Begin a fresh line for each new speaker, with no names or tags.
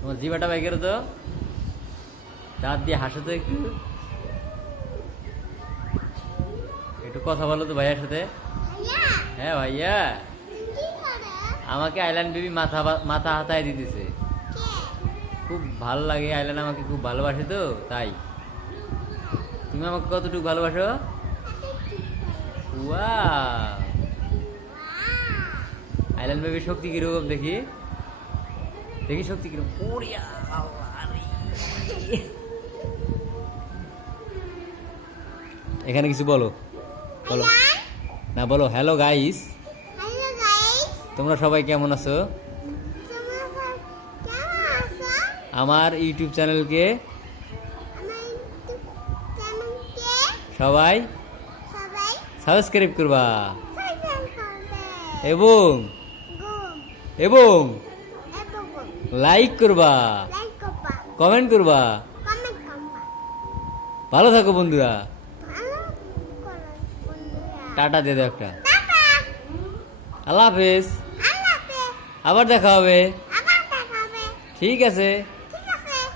তোমার জিবাটা বাইকের তো দাঁত দিয়ে হাসো তো একটু। একটু কথা বলো তো ভাইয়ার সাথে। হ্যাঁ ভাইয়া। আমাকে আইল্যান্ড বেবি মাথা মাথা হাতায় দিতেছে। খুব ভালো লাগে আইল্যান্ড আমাকে খুব ভালোবাসে তো তাই। তুমি আমাকে কতটুকু ভালোবাসো? ওয়া আইল্যান্ড বেবি শক্তি কীরকম দেখি? দেখি শক্তি কীরকম ওরিয়া এখানে কিছু বলো। বলো। না বলো। হ্যালো গাইস তোমরা সবাই কেমন আছো? আমার ইউটিউব চ্যানেলকে সবাই সাবস্ক্রাইব করবা। এবং এবং লাইক করবা। কমেন্ট করবা। ভালো থাকো বন্ধুরা। টাটা দিয়ে দাও একটা। আল্লাহ হাফেজ।
আবার দেখা হবে।
ঠিক আছে।